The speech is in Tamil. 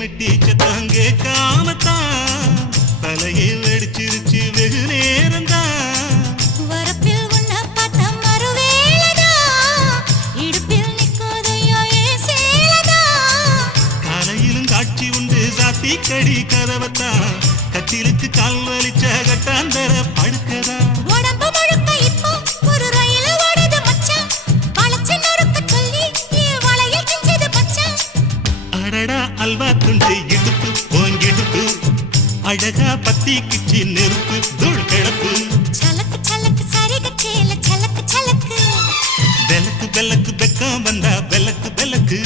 மெட்டி சத்தம் கேட்காமத்தான் தலையை வெடிச்சிருச்சு வெகு நேரம்தான். வரப்பில் உன்ன பார்த்த மறுவேளதா இடுப்பில் நிற்குதையோ ஏன் சேலதா. காலையிலும் காட்சி உண்டு சாத்தி கடி கதவத்தான் கத்திலுக்கு கால் வலிச்ச கட்டாந்தர படுக்கதா. உடம்பு முழுக்க இப்போ ஒரு ரயில் ஓடுது மச்சான். வளைச்சு நொறுக்க சொல்லி என் வளையல் கிஞ்சது மச்சான். அடடா அல்வா துண்டு இடுப்பு போங்கிடுப்பு அழகா பத்தி கிச்சி நெருப்பு தூள் கிடப்பு. சலக்கு சலக்கு சரிக சேல சலக்கு சலக்கு பெலக்கு பெலக்கு பெக்கம் வந்தா பெலக்கு பெலக்கு